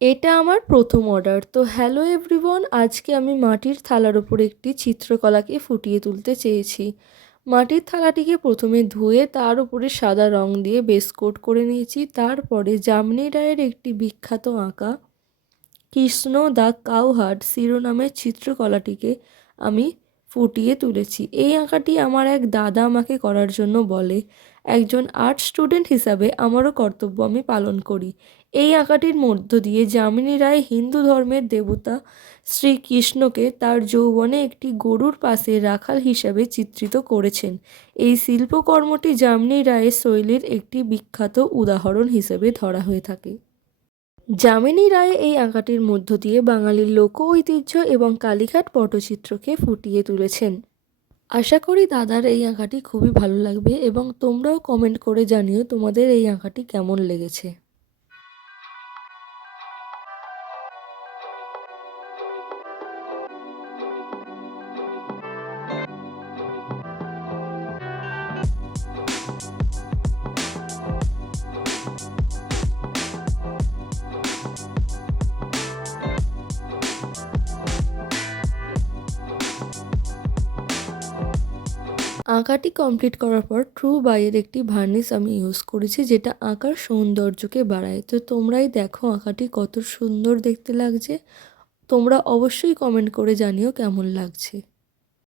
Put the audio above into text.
এটা আমার প্রথম অর্ডার। তো হ্যালো এভরিওয়ান, আজকে আমি মাটির থালার ওপর একটি চিত্রকলাকে ফুটিয়ে তুলতে চেয়েছি। মাটির থালাটিকে প্রথমে ধুয়ে তার উপরে সাদা রং দিয়ে বেস কোট করে নিয়েছি। তারপরে যামিনী রায়ের একটি বিখ্যাত আঁকা কৃষ্ণ দ্য কাউহার্ড শিরোনামের চিত্রকলাটিকে আমি ফুটিয়ে তুলেছি। এই আঁকাটি আমার এক দাদা আমাকে করার জন্য বলে। একজন আর্ট স্টুডেন্ট হিসাবে আমারও কর্তব্য আমি পালন করি। এই আঁকাটির মধ্য দিয়ে যামিনী রায় হিন্দু ধর্মের দেবতা শ্রীকৃষ্ণকে তার যৌবনে একটি গরুর পাশে রাখাল হিসাবে চিত্রিত করেছেন। এই শিল্পকর্মটি যামিনী রায়ের শৈলীর একটি বিখ্যাত উদাহরণ হিসেবে ধরা হয়ে থাকে। যামিনী রায় এই আঁকাটির মধ্য দিয়ে বাঙালির লোক ঐতিহ্য এবং কালীঘাট পটচিত্রকে ফুটিয়ে তুলেছেন। আশা করি দাদার এই আঁকাটি খুবই ভালো লাগবে এবং তোমরাও কমেন্ট করে জানিও তোমাদের এই আঁকাটি কেমন লেগেছে। আঁকাটি কমপ্লিট করার পর ট্রু বাইয়ের একটি ভার্নিশ আমি ইউজ করেছি, যেটা আঁকার সৌন্দর্যকে বাড়ায়। তো তোমরাই দেখো আঁকাটি কত সুন্দর দেখতে লাগছে। তোমরা অবশ্যই কমেন্ট করে জানিও কেমন লাগছে।